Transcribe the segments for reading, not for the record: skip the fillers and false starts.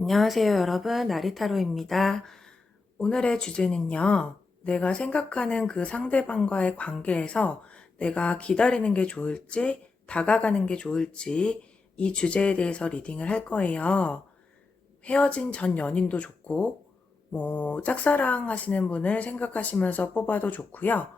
안녕하세요, 여러분. 나리타로입니다. 오늘의 주제는요, 내가 생각하는 그 상대방과의 관계에서 내가 기다리는 게 좋을지, 다가가는 게 좋을지, 이 주제에 대해서 리딩을 할 거예요. 헤어진 전 연인도 좋고, 짝사랑 하시는 분을 생각하시면서 뽑아도 좋고요.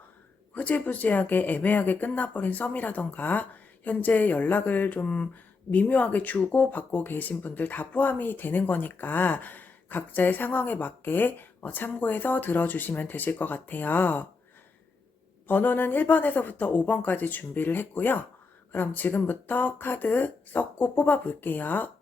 흐지부지하게 애매하게 끝나버린 썸이라던가, 현재 연락을 좀 미묘하게 주고받고 계신 분들 다 포함이 되는 거니까 각자의 상황에 맞게 참고해서 들어주시면 되실 것 같아요. 번호는 1번에서부터 5번까지 준비를 했고요. 그럼 지금부터 카드 썼고 뽑아 볼게요.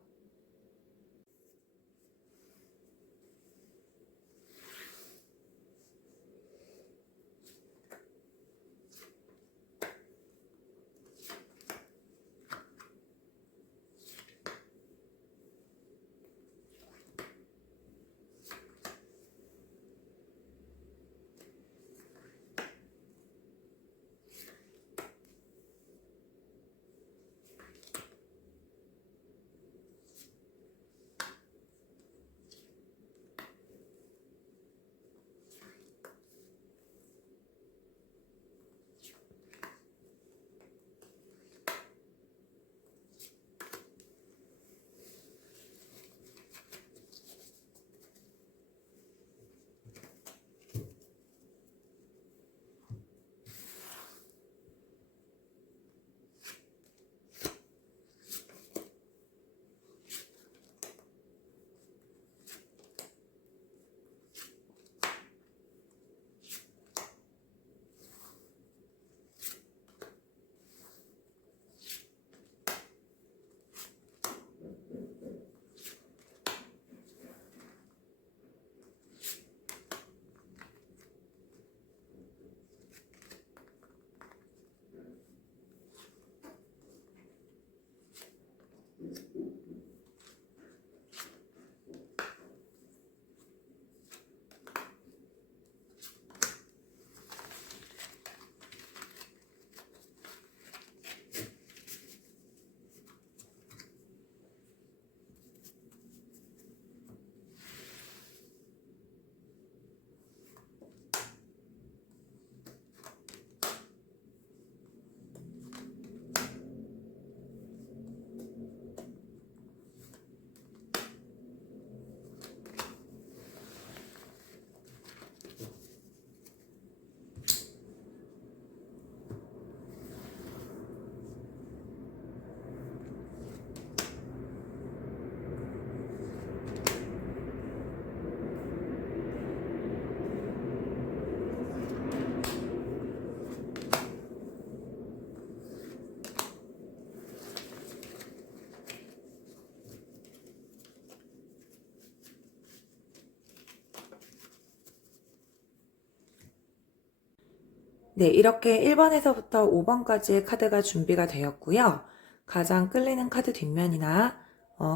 네, 이렇게 1번에서부터 5번까지의 카드가 준비가 되었고요. 가장 끌리는 카드 뒷면이나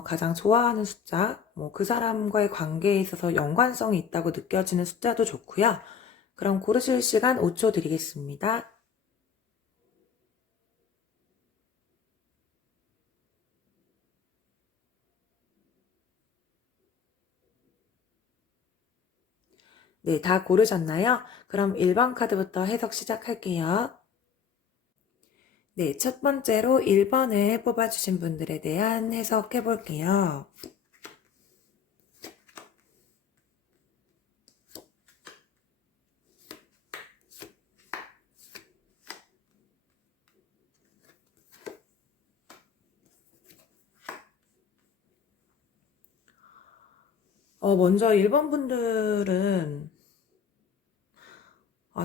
가장 좋아하는 숫자, 그 사람과의 관계에 있어서 연관성이 있다고 느껴지는 숫자도 좋고요. 그럼 고르실 시간 5초 드리겠습니다. 네, 다 고르셨나요? 그럼 1번 카드부터 해석 시작할게요. 네, 첫 번째로 1번을 뽑아주신 분들에 대한 해석해 볼게요. 먼저 1번 분들은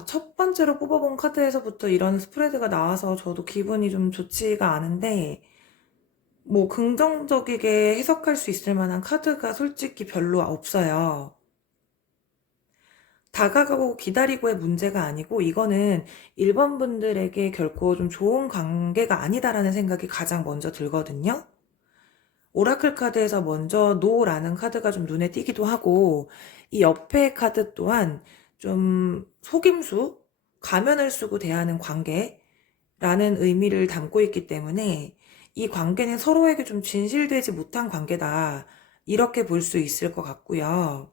첫 번째로 뽑아본 카드에서부터 이런 스프레드가 나와서 저도 기분이 좀 좋지가 않은데, 긍정적이게 해석할 수 있을 만한 카드가 솔직히 별로 없어요. 다가가고 기다리고의 문제가 아니고, 이거는 1번 분들에게 결코 좀 좋은 관계가 아니다라는 생각이 가장 먼저 들거든요. 오라클 카드에서 먼저 노라는 카드가 좀 눈에 띄기도 하고, 이 옆에 카드 또한 좀 속임수, 가면을 쓰고 대하는 관계라는 의미를 담고 있기 때문에 이 관계는 서로에게 좀 진실되지 못한 관계다. 이렇게 볼 수 있을 것 같고요.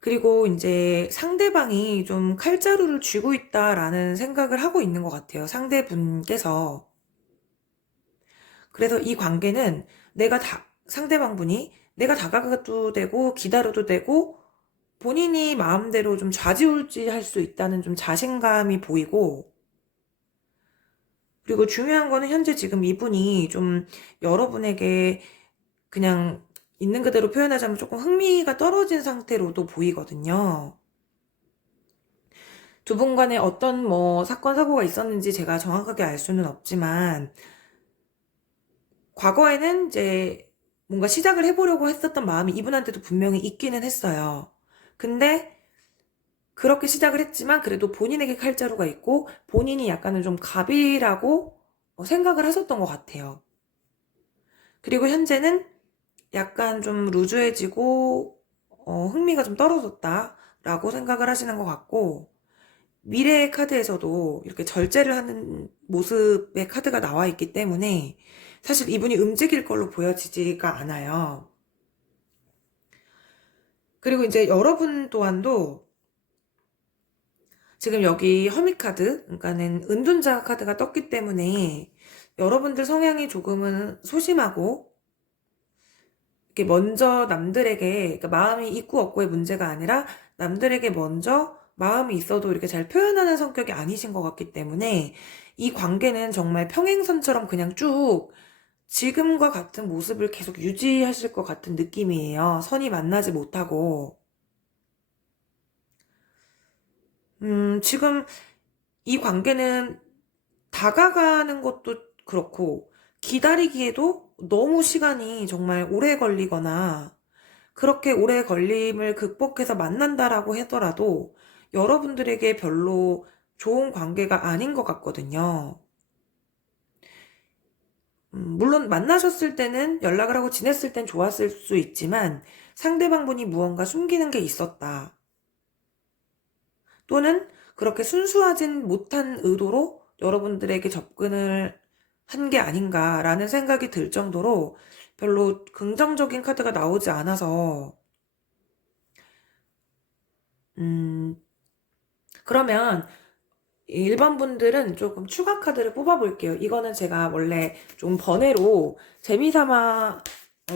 그리고 이제 상대방이 좀 칼자루를 쥐고 있다라는 생각을 하고 있는 것 같아요. 상대분께서. 그래서 이 관계는 상대방분이 내가 다가가도 되고 기다려도 되고 본인이 마음대로 좀 좌지우지할 수 있다는 좀 자신감이 보이고, 그리고 중요한 거는 현재 지금 이분이 좀 여러분에게 그냥 있는 그대로 표현하자면 조금 흥미가 떨어진 상태로도 보이거든요. 두 분 간에 어떤 뭐 사건, 사고가 있었는지 제가 정확하게 알 수는 없지만, 과거에는 이제 뭔가 시작을 해보려고 했었던 마음이 이분한테도 분명히 있기는 했어요. 근데 그렇게 시작을 했지만 그래도 본인에게 칼자루가 있고 본인이 약간은 좀 갑이라고 생각을 하셨던 것 같아요. 그리고 현재는 약간 좀 루즈해지고 흥미가 좀 떨어졌다라고 생각을 하시는 것 같고, 미래의 카드에서도 이렇게 절제를 하는 모습의 카드가 나와 있기 때문에 사실 이분이 움직일 걸로 보여지지가 않아요. 그리고 이제 여러분 또한도 지금 여기 허미 카드, 그러니까는 은둔자 카드가 떴기 때문에 여러분들 성향이 조금은 소심하고 이렇게 먼저 남들에게, 그러니까 마음이 있고 없고의 문제가 아니라 남들에게 먼저 마음이 있어도 이렇게 잘 표현하는 성격이 아니신 것 같기 때문에 이 관계는 정말 평행선처럼 그냥 쭉 지금과 같은 모습을 계속 유지하실 것 같은 느낌이에요. 선이 만나지 못하고. 지금 이 관계는 다가가는 것도 그렇고, 기다리기에도 너무 시간이 정말 오래 걸리거나, 그렇게 오래 걸림을 극복해서 만난다라고 하더라도 여러분들에게 별로 좋은 관계가 아닌 것 같거든요. 물론 만나셨을 때는 연락을 하고 지냈을 땐 좋았을 수 있지만 상대방 분이 무언가 숨기는 게 있었다. 또는 그렇게 순수하진 못한 의도로 여러분들에게 접근을 한 게 아닌가라는 생각이 들 정도로 별로 긍정적인 카드가 나오지 않아서, 음, 그러면 일반 분들은 조금 추가 카드를 뽑아볼게요. 이거는 제가 원래 좀 번외로 재미삼아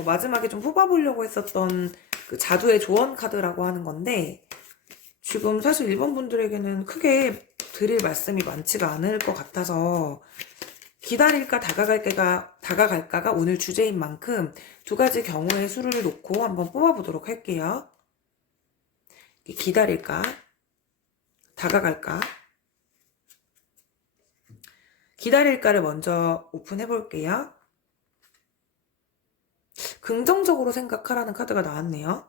마지막에 좀 뽑아보려고 했었던 그 자두의 조언 카드라고 하는 건데, 지금 사실 일반 분들에게는 크게 드릴 말씀이 많지가 않을 것 같아서 기다릴까 다가갈까가 오늘 주제인 만큼 두 가지 경우의 수를 놓고 한번 뽑아보도록 할게요. 기다릴까? 다가갈까? 기다릴까를 먼저 오픈해 볼게요. 긍정적으로 생각하라는 카드가 나왔네요.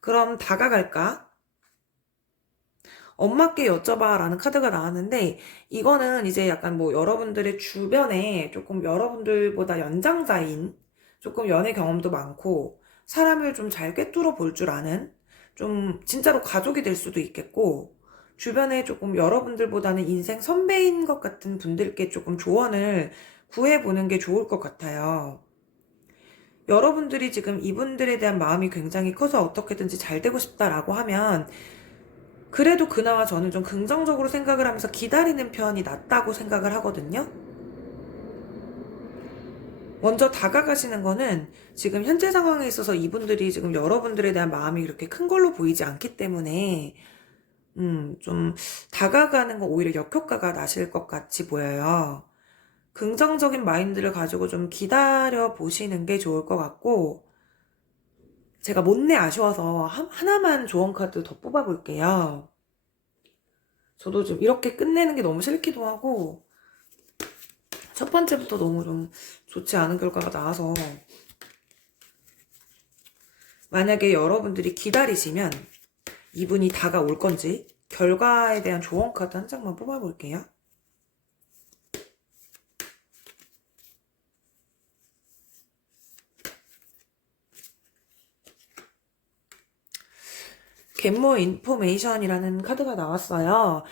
그럼 다가갈까? 엄마께 여쭤봐 라는 카드가 나왔는데, 이거는 이제 약간 뭐 여러분들의 주변에 조금 여러분들보다 연장자인, 조금 연애 경험도 많고 사람을 좀 잘 꿰뚫어 볼 줄 아는, 좀 진짜로 가족이 될 수도 있겠고, 주변에 조금 여러분들보다는 인생 선배인 것 같은 분들께 조금 조언을 구해보는 게 좋을 것 같아요. 여러분들이 지금 이분들에 대한 마음이 굉장히 커서 어떻게든지 잘 되고 싶다라고 하면, 그래도 그나마 저는 좀 긍정적으로 생각을 하면서 기다리는 편이 낫다고 생각을 하거든요. 먼저 다가가시는 거는 지금 현재 상황에 있어서 이분들이 지금 여러분들에 대한 마음이 그렇게 큰 걸로 보이지 않기 때문에 좀 다가가는 거 오히려 역효과가 나실 것 같이 보여요. 긍정적인 마인드를 가지고 좀 기다려 보시는 게 좋을 것 같고, 제가 못내 아쉬워서 하나만 조언 카드 더 뽑아볼게요. 저도 좀 이렇게 끝내는 게 너무 싫기도 하고, 첫 번째부터 너무 좀 좋지 않은 결과가 나와서, 만약에 여러분들이 기다리시면 이분이 다가올 건지 결과에 대한 조언 카드 한 장만 뽑아볼게요. 겟모 인포메이션이라는 카드가 나왔어요.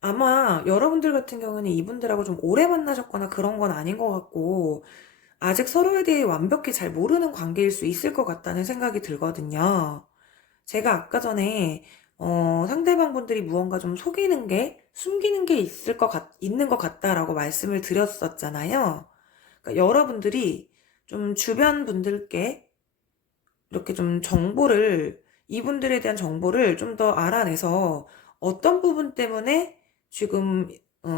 아마 여러분들 같은 경우는 이분들하고 좀 오래 만나셨거나 그런 건 아닌 것 같고, 아직 서로에 대해 완벽히 잘 모르는 관계일 수 있을 것 같다는 생각이 들거든요. 제가 아까 전에 상대방 분들이 무언가 좀 속이는 게, 숨기는 게 있는 것 같다라고 말씀을 드렸었잖아요. 그러니까 여러분들이 좀 주변 분들께 이렇게 좀 이분들에 대한 정보를 좀 더 알아내서 어떤 부분 때문에 지금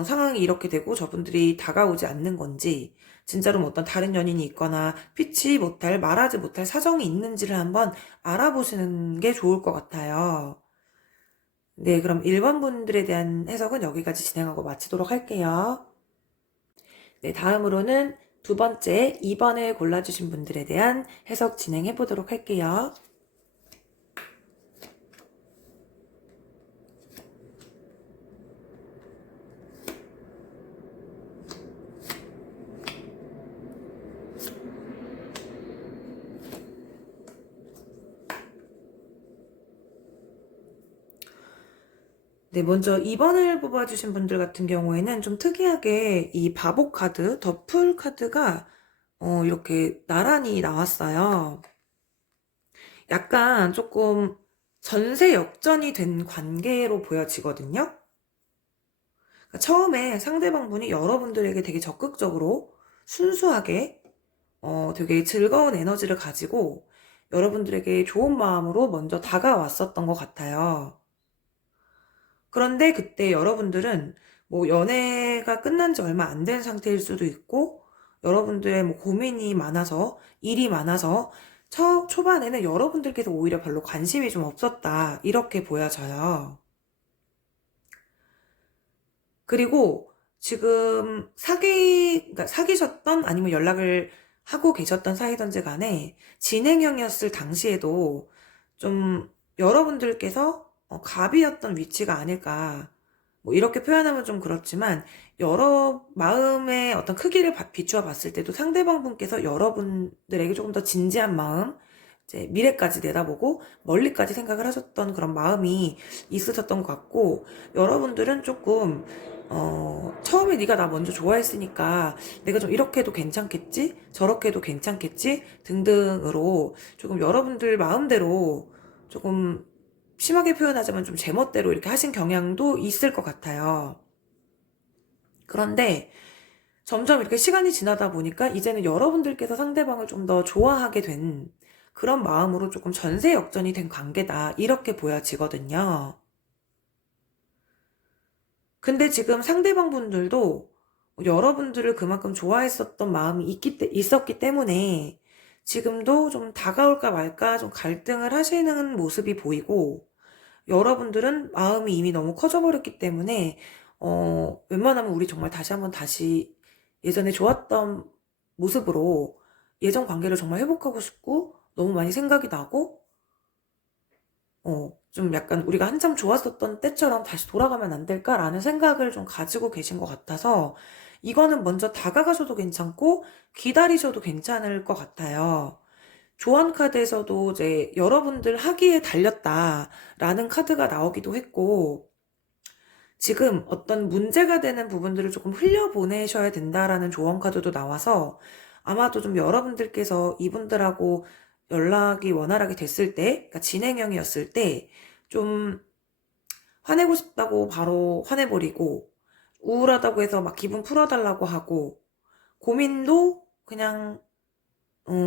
상황이 이렇게 되고 저분들이 다가오지 않는 건지, 진짜로 뭐 어떤 다른 연인이 있거나 피치 못할, 말하지 못할 사정이 있는지를 한번 알아보시는 게 좋을 것 같아요. 네, 그럼 1번 분들에 대한 해석은 여기까지 진행하고 마치도록 할게요. 네, 다음으로는 두 번째 2번을 골라주신 분들에 대한 해석 진행해 보도록 할게요. 네, 먼저 2번을 뽑아주신 분들 같은 경우에는 좀 특이하게 이 바보 카드, 더풀 카드가 이렇게 나란히 나왔어요. 약간 조금 전세 역전이 된 관계로 보여지거든요. 그러니까 처음에 상대방 분이 여러분들에게 되게 적극적으로 순수하게 되게 즐거운 에너지를 가지고 여러분들에게 좋은 마음으로 먼저 다가왔었던 것 같아요. 그런데 그때 여러분들은 뭐 연애가 끝난 지 얼마 안 된 상태일 수도 있고, 여러분들의 뭐 고민이 많아서, 일이 많아서, 초반에는 여러분들께서 오히려 별로 관심이 좀 없었다, 이렇게 보여져요. 그리고 지금 그러니까 사귀셨던 아니면 연락을 하고 계셨던 사이든지 간에 진행형이었을 당시에도 좀 여러분들께서 갑이었던 위치가 아닐까. 뭐 이렇게 표현하면 좀 그렇지만 여러 마음의 어떤 크기를 비추어 봤을 때도 상대방 분께서 여러분들에게 조금 더 진지한 마음, 이제 미래까지 내다보고 멀리까지 생각을 하셨던 그런 마음이 있으셨던 것 같고, 여러분들은 조금 처음에 네가 나 먼저 좋아했으니까 내가 좀 이렇게 해도 괜찮겠지? 저렇게 해도 괜찮겠지? 등등으로 조금 여러분들 마음대로, 조금 심하게 표현하자면 좀 제멋대로 이렇게 하신 경향도 있을 것 같아요. 그런데 점점 이렇게 시간이 지나다 보니까 이제는 여러분들께서 상대방을 좀 더 좋아하게 된 그런 마음으로 조금 전세 역전이 된 관계다, 이렇게 보여지거든요. 근데 지금 상대방 분들도 여러분들을 그만큼 좋아했었던 마음이 있었기 때문에 지금도 좀 다가올까 말까 좀 갈등을 하시는 모습이 보이고, 여러분들은 마음이 이미 너무 커져버렸기 때문에 웬만하면 우리 정말 다시 예전에 좋았던 모습으로 예전 관계를 정말 회복하고 싶고, 너무 많이 생각이 나고, 좀 약간 우리가 한참 좋았었던 때처럼 다시 돌아가면 안 될까라는 생각을 좀 가지고 계신 것 같아서, 이거는 먼저 다가가셔도 괜찮고 기다리셔도 괜찮을 것 같아요. 조언 카드에서도 이제 여러분들 하기에 달렸다라는 카드가 나오기도 했고, 지금 어떤 문제가 되는 부분들을 조금 흘려보내셔야 된다라는 조언 카드도 나와서, 아마도 좀 여러분들께서 이분들하고 연락이 원활하게 됐을 때, 그러니까 진행형이었을 때, 좀 화내고 싶다고 바로 화내버리고, 우울하다고 해서 막 기분 풀어달라고 하고, 고민도 그냥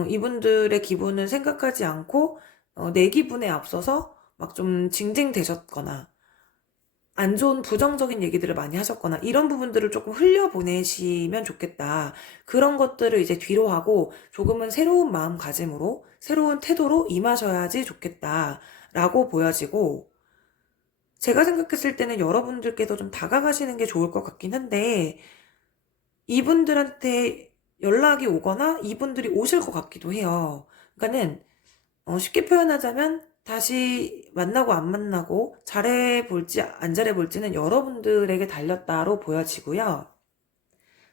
이분들의 기분을 생각하지 않고 내 기분에 앞서서 막 좀 징징대셨거나 안 좋은 부정적인 얘기들을 많이 하셨거나, 이런 부분들을 조금 흘려보내시면 좋겠다. 그런 것들을 이제 뒤로 하고 조금은 새로운 마음가짐으로, 새로운 태도로 임하셔야지 좋겠다 라고 보여지고, 제가 생각했을 때는 여러분들께서 좀 다가가시는 게 좋을 것 같긴 한데, 이분들한테 연락이 오거나 이분들이 오실 것 같기도 해요. 그러니까는 쉽게 표현하자면 다시 만나고 안 만나고 잘해볼지 안 잘해볼지는 여러분들에게 달렸다로 보여지고요.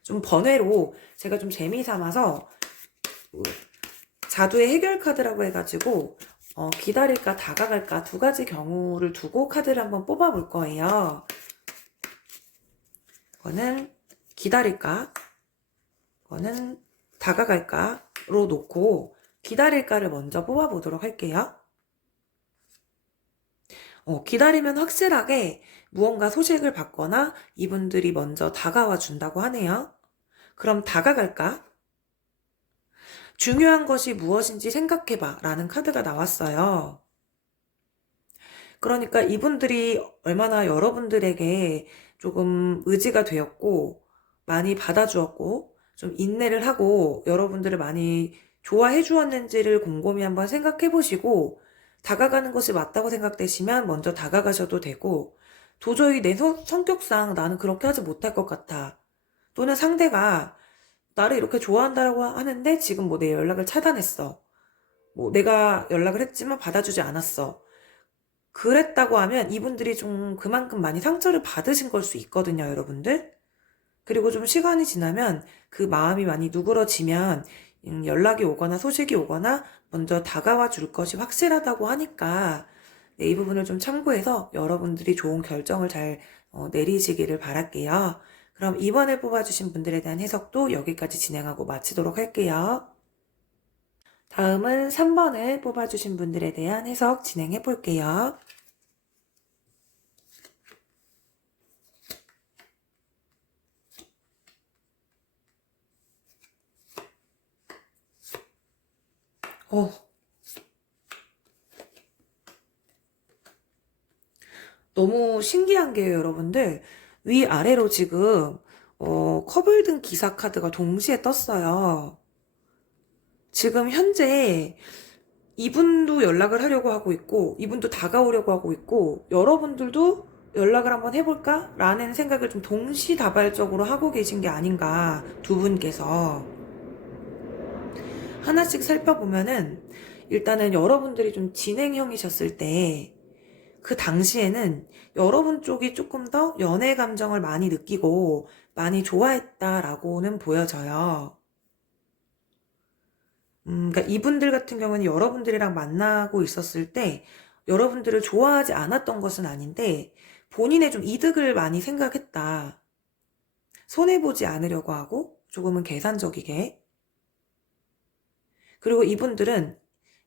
좀 번외로 제가 좀 재미삼아서 자두의 해결 카드라고 해가지고 기다릴까 다가갈까 두 가지 경우를 두고 카드를 한번 뽑아볼 거예요. 이거는 기다릴까, 이거는 다가갈까로 놓고 기다릴까를 먼저 뽑아보도록 할게요. 기다리면 확실하게 무언가 소식을 받거나 이분들이 먼저 다가와 준다고 하네요. 그럼 다가갈까? 중요한 것이 무엇인지 생각해봐 라는 카드가 나왔어요. 그러니까 이분들이 얼마나 여러분들에게 조금 의지가 되었고 많이 받아주었고 좀 인내를 하고 여러분들을 많이 좋아해 주었는지를 곰곰이 한번 생각해 보시고 다가가는 것이 맞다고 생각되시면 먼저 다가가셔도 되고 도저히 내 성격상 나는 그렇게 하지 못할 것 같아. 또는 상대가 나를 이렇게 좋아한다고 하는데 지금 뭐 내 연락을 차단했어. 뭐 내가 연락을 했지만 받아주지 않았어. 그랬다고 하면 이분들이 좀 그만큼 많이 상처를 받으신 걸 수 있거든요, 여러분들. 그리고 좀 시간이 지나면 그 마음이 많이 누그러지면 연락이 오거나 소식이 오거나 먼저 다가와 줄 것이 확실하다고 하니까 네, 이 부분을 좀 참고해서 여러분들이 좋은 결정을 잘 내리시기를 바랄게요. 그럼 이번에 뽑아주신 분들에 대한 해석도 여기까지 진행하고 마치도록 할게요. 다음은 3번을 뽑아주신 분들에 대한 해석 진행해 볼게요. 너무 신기한 게요, 여러분들. 위아래로 지금 컵을 든 기사 카드가 동시에 떴어요. 지금 현재 이분도 연락을 하려고 하고 있고 이분도 다가오려고 하고 있고 여러분들도 연락을 한번 해볼까? 라는 생각을 좀 동시다발적으로 하고 계신 게 아닌가 두 분께서 하나씩 살펴보면은 일단은 여러분들이 좀 진행형이셨을 때 그 당시에는 여러분 쪽이 조금 더 연애 감정을 많이 느끼고 많이 좋아했다라고는 보여져요. 그러니까 이분들 같은 경우는 여러분들이랑 만나고 있었을 때 여러분들을 좋아하지 않았던 것은 아닌데 본인의 좀 이득을 많이 생각했다. 손해보지 않으려고 하고 조금은 계산적이게. 그리고 이분들은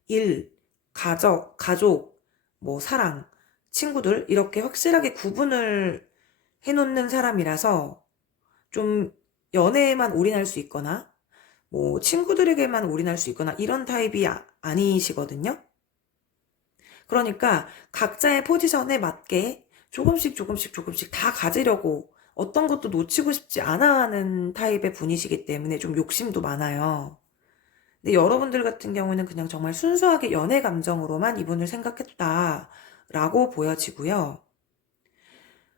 일, 가족, 뭐 사랑, 친구들 이렇게 확실하게 구분을 해놓는 사람이라서 좀 연애에만 올인할 수 있거나 뭐 친구들에게만 올인할 수 있거나 이런 타입이 아니시거든요. 그러니까 각자의 포지션에 맞게 조금씩 다 가지려고 어떤 것도 놓치고 싶지 않아 하는 타입의 분이시기 때문에 좀 욕심도 많아요. 근데 여러분들 같은 경우는 그냥 정말 순수하게 연애 감정으로만 이분을 생각했다라고 보여지고요.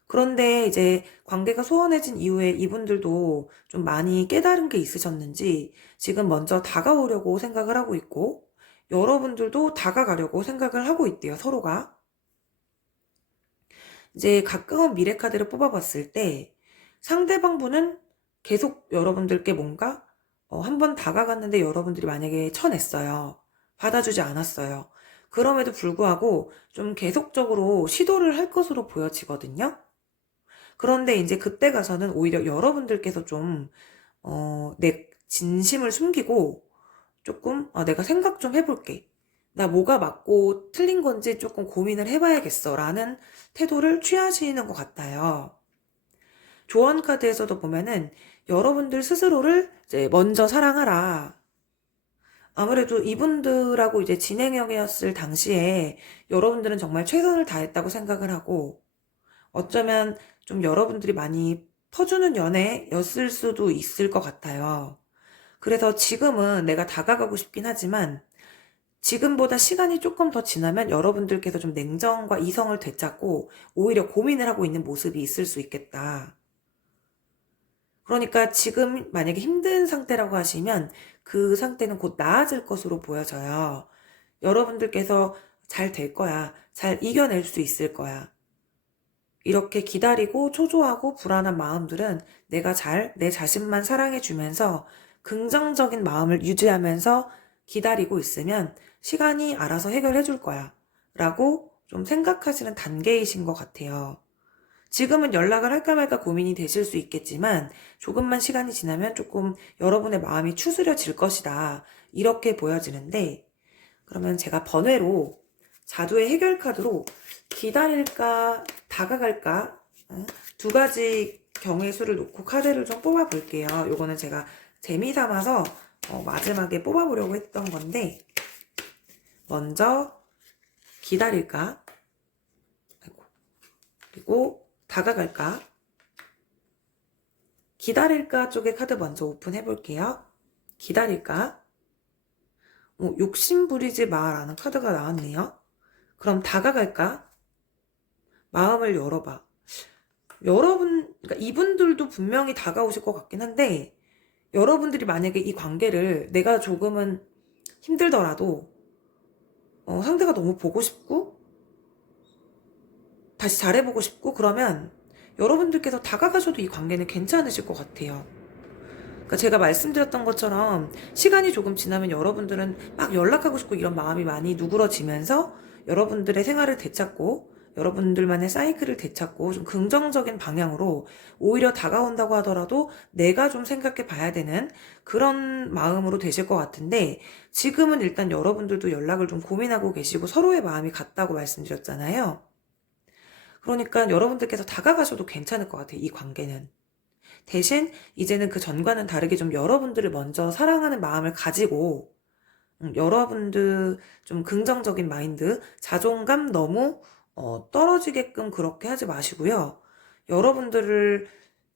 그런데 이제 관계가 소원해진 이후에 이분들도 좀 많이 깨달은 게 있으셨는지 지금 먼저 다가오려고 생각을 하고 있고 여러분들도 다가가려고 생각을 하고 있대요, 서로가. 이제 가까운 미래 카드를 뽑아봤을 때 상대방 분은 계속 여러분들께 뭔가 한번 다가갔는데 여러분들이 만약에 쳐냈어요. 받아주지 않았어요. 그럼에도 불구하고 좀 계속적으로 시도를 할 것으로 보여지거든요. 그런데 이제 그때 가서는 오히려 여러분들께서 좀, 내 진심을 숨기고 조금, 내가 생각 좀 해볼게. 나 뭐가 맞고 틀린 건지 조금 고민을 해봐야겠어. 라는 태도를 취하시는 것 같아요. 조언 카드에서도 보면은 여러분들 스스로를 이제 먼저 사랑하라. 아무래도 이분들하고 이제 진행형이었을 당시에 여러분들은 정말 최선을 다했다고 생각을 하고 어쩌면 좀 여러분들이 많이 퍼주는 연애였을 수도 있을 것 같아요. 그래서 지금은 내가 다가가고 싶긴 하지만 지금보다 시간이 조금 더 지나면 여러분들께서 좀 냉정과 이성을 되찾고 오히려 고민을 하고 있는 모습이 있을 수 있겠다. 그러니까 지금 만약에 힘든 상태라고 하시면 그 상태는 곧 나아질 것으로 보여져요. 여러분들께서 잘 될 거야. 잘 이겨낼 수 있을 거야. 이렇게 기다리고 초조하고 불안한 마음들은 내가 내 자신만 사랑해주면서 긍정적인 마음을 유지하면서 기다리고 있으면 시간이 알아서 해결해 줄 거야. 라고 좀 생각하시는 단계이신 것 같아요. 지금은 연락을 할까 말까 고민이 되실 수 있겠지만 조금만 시간이 지나면 조금 여러분의 마음이 추스려질 것이다. 이렇게 보여지는데, 그러면 제가 번외로 자두의 해결 카드로 기다릴까 다가갈까 두 가지 경우의 수를 놓고 카드를 좀 뽑아 볼게요. 요거는 제가 재미삼아서 마지막에 뽑아 보려고 했던 건데, 먼저 기다릴까, 그리고 다가갈까. 기다릴까 쪽의 카드 먼저 오픈해 볼게요. 기다릴까. 욕심 부리지 마라는 카드가 나왔네요. 그럼 다가갈까? 마음을 열어봐. 그러니까 이분들도 분명히 다가오실 것 같긴 한데, 여러분들이 만약에 이 관계를 내가 조금은 힘들더라도, 상대가 너무 보고 싶고, 다시 잘해보고 싶고, 그러면 여러분들께서 다가가셔도 이 관계는 괜찮으실 것 같아요. 그러니까 제가 말씀드렸던 것처럼 시간이 조금 지나면 여러분들은 막 연락하고 싶고 이런 마음이 많이 누그러지면서 여러분들의 생활을 되찾고 여러분들만의 사이클을 되찾고 좀 긍정적인 방향으로 오히려 다가온다고 하더라도 내가 좀 생각해 봐야 되는 그런 마음으로 되실 것 같은데, 지금은 일단 여러분들도 연락을 좀 고민하고 계시고 서로의 마음이 같다고 말씀드렸잖아요. 그러니까 여러분들께서 다가가셔도 괜찮을 것 같아요, 이 관계는. 대신 이제는 그 전과는 다르게 좀 여러분들을 먼저 사랑하는 마음을 가지고, 여러분들 좀 긍정적인 마인드, 자존감 너무 떨어지게끔 그렇게 하지 마시고요. 여러분들을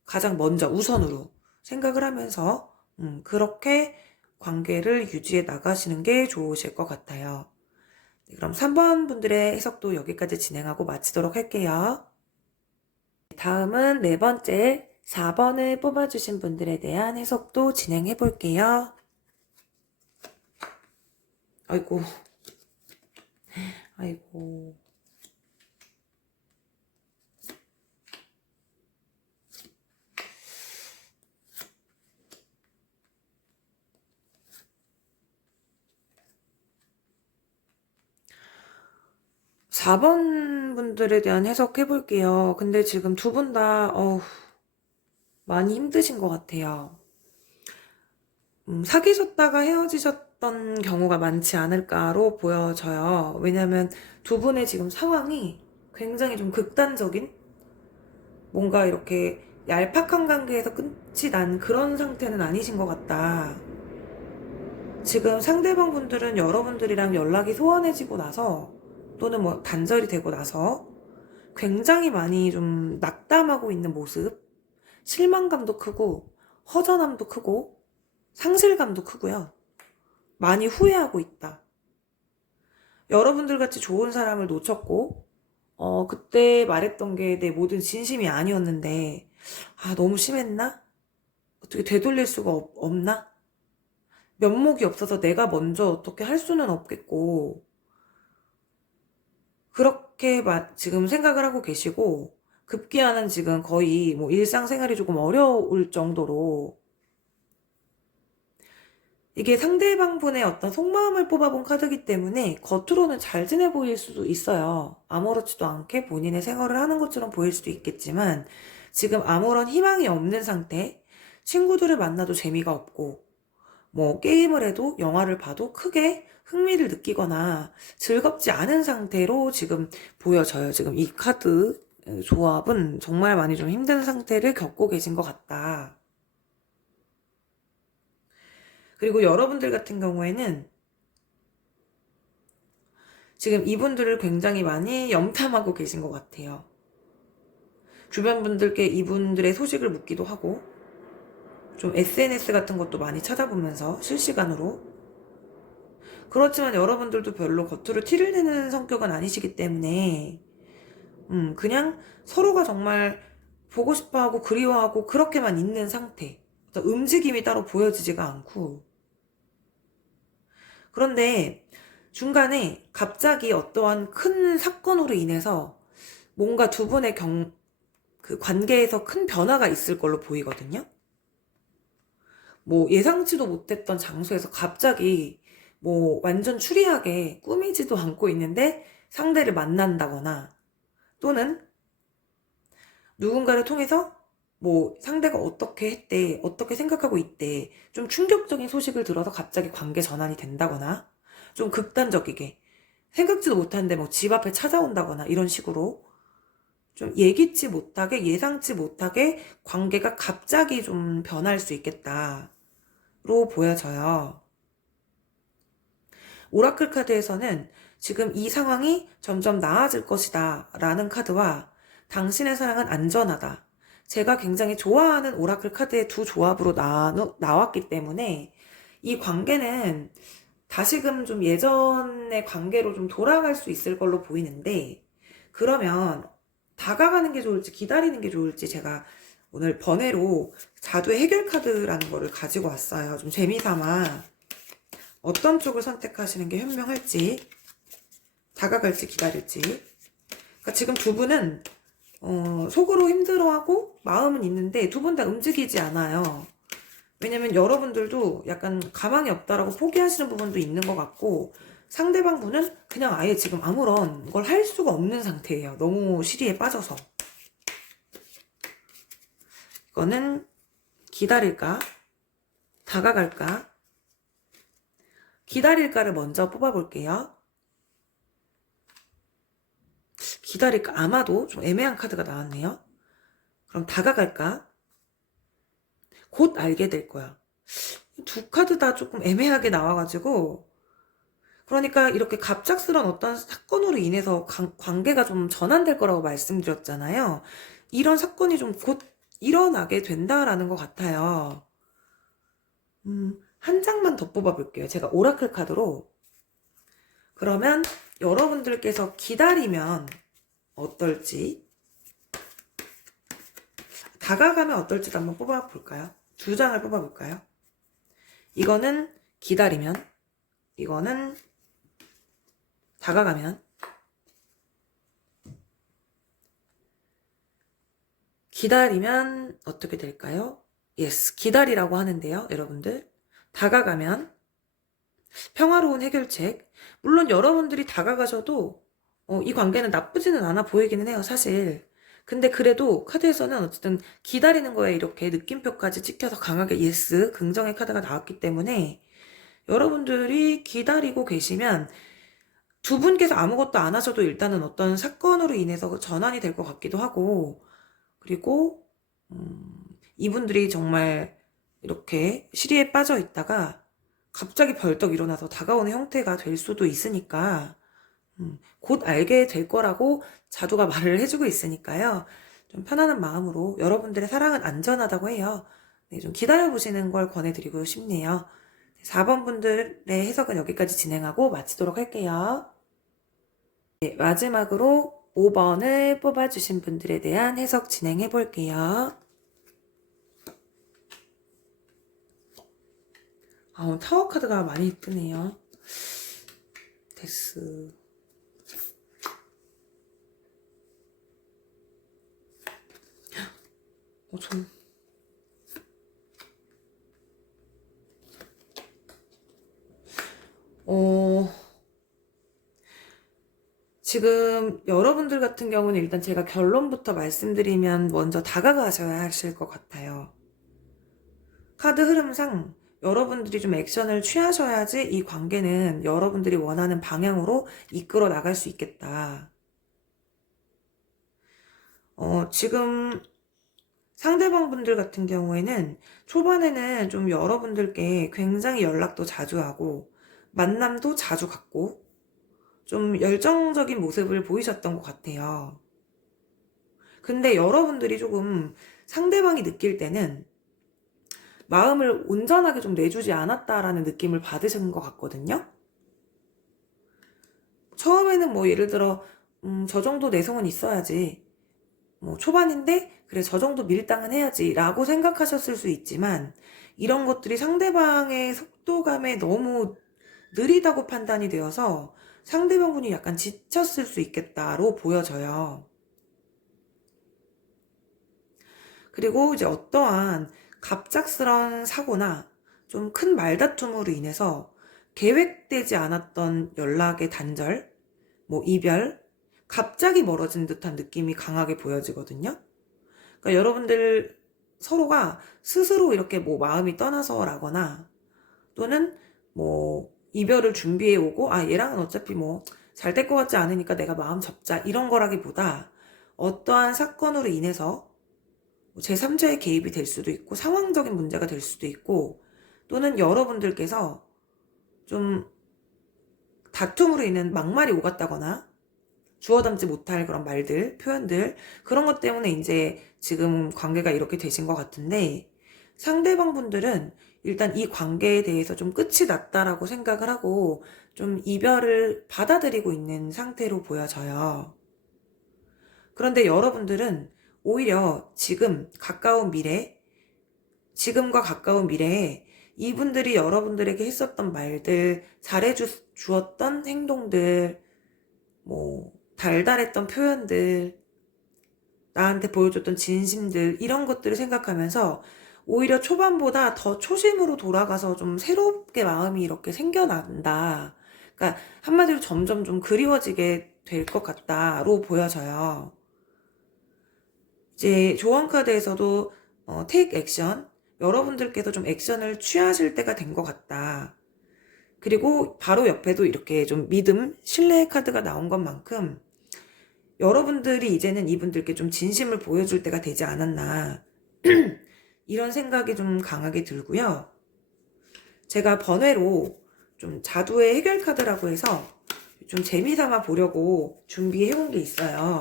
가장 먼저 우선으로 생각을 하면서 그렇게 관계를 유지해 나가시는 게 좋으실 것 같아요. 네, 그럼 3번 분들의 해석도 여기까지 진행하고 마치도록 할게요. 다음은 네 번째 4번을 뽑아주신 분들에 대한 해석도 진행해 볼게요. 아이고, 아이고. 사 번 분들에 대한 해석 해볼게요. 근데 지금 두 분 다, 많이 힘드신 것 같아요. 사귀셨다가 헤어지셨던 경우가 많지 않을까로 보여져요. 왜냐면 두 분의 지금 상황이 굉장히 좀 극단적인, 뭔가 이렇게 얄팍한 관계에서 끝이 난 그런 상태는 아니신 것 같다. 지금 상대방 분들은 여러분들이랑 연락이 소원해지고 나서, 또는 뭐 단절이 되고 나서 굉장히 많이 좀 낙담하고 있는 모습, 실망감도 크고 허전함도 크고 상실감도 크고요. 많이 후회하고 있다. 여러분들 같이 좋은 사람을 놓쳤고, 그때 말했던 게 내 모든 진심이 아니었는데, 너무 심했나? 어떻게 되돌릴 수가 없나? 면목이 없어서 내가 먼저 어떻게 할 수는 없겠고, 그렇게 지금 생각을 하고 계시고, 급기야는 지금 거의 뭐 일상생활이 조금 어려울 정도로, 이게 상대방 분의 어떤 속마음을 뽑아본 카드이기 때문에 겉으로는 잘 지내 보일 수도 있어요. 아무렇지도 않게 본인의 생활을 하는 것처럼 보일 수도 있겠지만, 지금 아무런 희망이 없는 상태, 친구들을 만나도 재미가 없고, 뭐 게임을 해도 영화를 봐도 크게 흥미를 느끼거나 즐겁지 않은 상태로 지금 보여져요. 지금 이 카드 조합은 정말 많이 좀 힘든 상태를 겪고 계신 것 같다. 그리고 여러분들 같은 경우에는 지금 이분들을 굉장히 많이 염탐하고 계신 것 같아요. 주변 분들께 이분들의 소식을 묻기도 하고, 좀 SNS 같은 것도 많이 찾아보면서 실시간으로. 그렇지만 여러분들도 별로 겉으로 티를 내는 성격은 아니시기 때문에 그냥 서로가 정말 보고 싶어하고 그리워하고 그렇게만 있는 상태. 움직임이 따로 보여지지가 않고. 그런데 중간에 갑자기 어떠한 큰 사건으로 인해서 뭔가 두 분의 그 관계에서 큰 변화가 있을 걸로 보이거든요. 뭐 예상치도 못했던 장소에서 갑자기 뭐 완전 추리하게 꾸미지도 않고 있는데 상대를 만난다거나, 또는 누군가를 통해서 뭐 상대가 어떻게 했대, 어떻게 생각하고 있대, 좀 충격적인 소식을 들어서 갑자기 관계 전환이 된다거나, 좀 극단적이게 생각지도 못했는데 뭐 집 앞에 찾아온다거나 이런 식으로 좀 예기치 못하게, 예상치 못하게 관계가 갑자기 좀 변할 수 있겠다로 보여져요. 오라클 카드에서는 지금 이 상황이 점점 나아질 것이다 라는 카드와 당신의 사랑은 안전하다. 제가 굉장히 좋아하는 오라클 카드의 두 조합으로 나왔기 때문에 이 관계는 다시금 좀 예전의 관계로 좀 돌아갈 수 있을 걸로 보이는데, 그러면 다가가는 게 좋을지 기다리는 게 좋을지 제가 오늘 번외로 자두의 해결 카드라는 거를 가지고 왔어요. 좀 재미삼아 어떤 쪽을 선택하시는 게 현명할지, 다가갈지 기다릴지. 그러니까 지금 두 분은 속으로 힘들어하고 마음은 있는데 두 분 다 움직이지 않아요. 왜냐면 여러분들도 약간 가망이 없다라고 포기하시는 부분도 있는 것 같고, 상대방 분은 그냥 아예 지금 아무런 걸 할 수가 없는 상태예요. 너무 시리에 빠져서. 이거는 기다릴까? 다가갈까? 기다릴까를 먼저 뽑아볼게요. 기다릴까? 아마도 좀 애매한 카드가 나왔네요. 그럼 다가갈까? 곧 알게 될 거야. 두 카드 다 조금 애매하게 나와가지고, 그러니까 이렇게 갑작스런 어떤 사건으로 인해서 관계가 좀 전환될 거라고 말씀드렸잖아요. 이런 사건이 좀 곧 일어나게 된다라는 것 같아요. 한 장만 더 뽑아볼게요. 제가 오라클 카드로. 그러면 여러분들께서 기다리면 어떨지, 다가가면 어떨지도 한번 뽑아볼까요? 두 장을 뽑아볼까요? 이거는 기다리면, 이거는 다가가면. 기다리면 어떻게 될까요? 예스, 기다리라고 하는데요, 여러분들. 다가가면 평화로운 해결책. 물론 여러분들이 다가가셔도 이 관계는 나쁘지는 않아 보이기는 해요, 사실. 근데 그래도 카드에서는 어쨌든 기다리는 거에 이렇게 느낌표까지 찍혀서 강하게 예스, 긍정의 카드가 나왔기 때문에 여러분들이 기다리고 계시면 두 분께서 아무것도 안 하셔도 일단은 어떤 사건으로 인해서 전환이 될 것 같기도 하고, 그리고 이분들이 정말 이렇게 시리에 빠져 있다가 갑자기 벌떡 일어나서 다가오는 형태가 될 수도 있으니까 곧 알게 될 거라고 자두가 말을 해주고 있으니까요. 좀 편안한 마음으로, 여러분들의 사랑은 안전하다고 해요. 네, 좀 기다려보시는 걸 권해드리고 싶네요. 4번 분들의 해석은 여기까지 진행하고 마치도록 할게요. 네, 마지막으로 5번을 뽑아주신 분들에 대한 해석 진행해 볼게요. 오늘 타워 카드가 많이 뜨네요. 데스. 지금 여러분들 같은 경우는 일단 제가 결론부터 말씀드리면 먼저 다가가셔야 하실 것 같아요. 카드 흐름상 여러분들이 좀 액션을 취하셔야지 이 관계는 여러분들이 원하는 방향으로 이끌어 나갈 수 있겠다. 지금 상대방 분들 같은 경우에는 초반에는 좀 여러분들께 굉장히 연락도 자주 하고 만남도 자주 갖고 좀 열정적인 모습을 보이셨던 것 같아요. 근데 여러분들이 조금 상대방이 느낄 때는 마음을 온전하게 좀 내주지 않았다라는 느낌을 받으신 것 같거든요. 처음에는 뭐 예를 들어 저 정도 내성은 있어야지, 뭐 초반인데 그래 저 정도 밀당은 해야지 라고 생각하셨을 수 있지만, 이런 것들이 상대방의 속도감에 너무 느리다고 판단이 되어서 상대방분이 약간 지쳤을 수 있겠다로 보여져요. 그리고 이제 어떠한 갑작스런 사고나 좀 큰 말다툼으로 인해서 계획되지 않았던 연락의 단절, 뭐 이별, 갑자기 멀어진 듯한 느낌이 강하게 보여지거든요. 그러니까 여러분들 서로가 스스로 이렇게 뭐 마음이 떠나서라거나 또는 뭐 이별을 준비해 오고 얘랑은 어차피 뭐 잘 될 것 같지 않으니까 내가 마음 접자 이런 거라기보다 어떠한 사건으로 인해서 제3자의 개입이 될 수도 있고 상황적인 문제가 될 수도 있고 또는 여러분들께서 좀 다툼으로 인한 막말이 오갔다거나 주워 담지 못할 그런 말들, 표현들 그런 것 때문에 이제 지금 관계가 이렇게 되신 것 같은데 상대방 분들은 일단 이 관계에 대해서 좀 끝이 났다라고 생각을 하고 좀 이별을 받아들이고 있는 상태로 보여져요. 그런데 여러분들은 오히려 지금과 가까운 미래에 이분들이 여러분들에게 했었던 말들, 잘해주었던 행동들, 뭐 달달했던 표현들, 나한테 보여줬던 진심들 이런 것들을 생각하면서 오히려 초반보다 더 초심으로 돌아가서 좀 새롭게 마음이 이렇게 생겨난다. 그러니까 한마디로 점점 좀 그리워지게 될 것 같다로 보여져요. 이제 조언 카드에서도 take action, 여러분들께서 좀 액션을 취하실 때가 된 것 같다. 그리고 바로 옆에도 이렇게 좀 믿음, 신뢰의 카드가 나온 것만큼 여러분들이 이제는 이분들께 좀 진심을 보여줄 때가 되지 않았나 이런 생각이 좀 강하게 들고요. 제가 번외로 좀 자두의 해결 카드라고 해서 좀 재미삼아 보려고 준비해 온 게 있어요.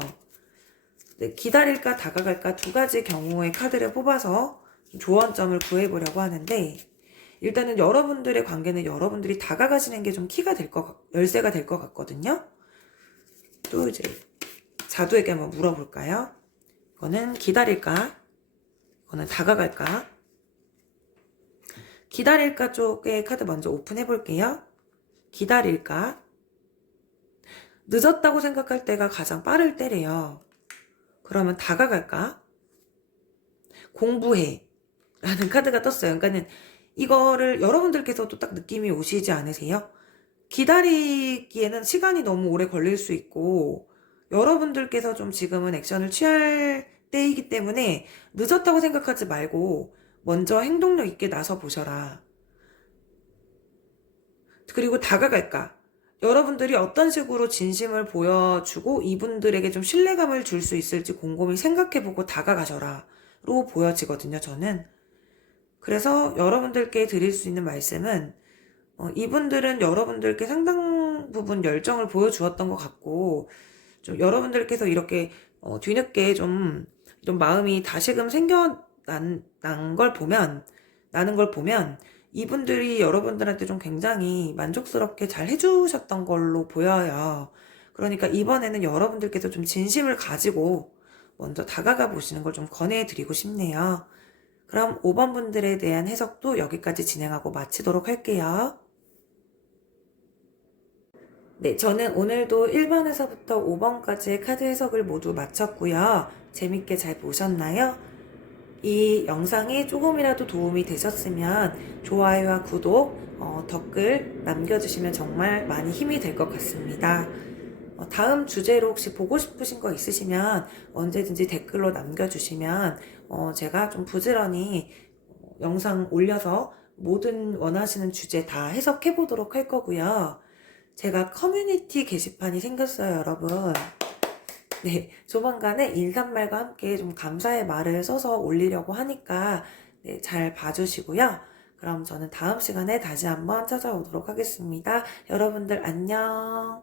네, 기다릴까 다가갈까 두 가지 경우의 카드를 뽑아서 조언점을 구해보려고 하는데 일단은 여러분들의 관계는 여러분들이 다가가시는 게 좀 열쇠가 될 것 같거든요. 또 이제 자두에게 한번 물어볼까요? 이거는 기다릴까? 이거는 다가갈까? 기다릴까 쪽의 카드 먼저 오픈해 볼게요. 기다릴까? 늦었다고 생각할 때가 가장 빠를 때래요. 그러면 다가갈까? 공부해. 라는 카드가 떴어요. 그러니까는 이거를 여러분들께서도 딱 느낌이 오시지 않으세요? 기다리기에는 시간이 너무 오래 걸릴 수 있고 여러분들께서 좀 지금은 액션을 취할 때이기 때문에 늦었다고 생각하지 말고 먼저 행동력 있게 나서 보셔라. 그리고 다가갈까? 여러분들이 어떤 식으로 진심을 보여주고 이분들에게 좀 신뢰감을 줄 수 있을지 곰곰이 생각해보고 다가가셔라 로 보여지거든요, 저는. 그래서 여러분들께 드릴 수 있는 말씀은 이분들은 여러분들께 상당 부분 열정을 보여주었던 것 같고 좀 여러분들께서 이렇게 뒤늦게 좀 이런 마음이 다시금 나는 걸 보면 이분들이 여러분들한테 좀 굉장히 만족스럽게 잘 해주셨던 걸로 보여요. 그러니까 이번에는 여러분들께서 좀 진심을 가지고 먼저 다가가 보시는 걸 좀 권해드리고 싶네요. 그럼 5번 분들에 대한 해석도 여기까지 진행하고 마치도록 할게요. 네, 저는 오늘도 1번에서부터 5번까지의 카드 해석을 모두 마쳤고요. 재밌게 잘 보셨나요? 이 영상이 조금이라도 도움이 되셨으면 좋아요와 구독, 댓글 남겨주시면 정말 많이 힘이 될 것 같습니다. 다음 주제로 혹시 보고 싶으신 거 있으시면 언제든지 댓글로 남겨주시면 제가 좀 부지런히 영상 올려서 모든 원하시는 주제 다 해석해 보도록 할 거고요. 제가 커뮤니티 게시판이 생겼어요, 여러분. 네, 조만간에 인사말과 함께 좀 감사의 말을 써서 올리려고 하니까 네, 잘 봐주시고요. 그럼 저는 다음 시간에 다시 한번 찾아오도록 하겠습니다. 여러분들 안녕.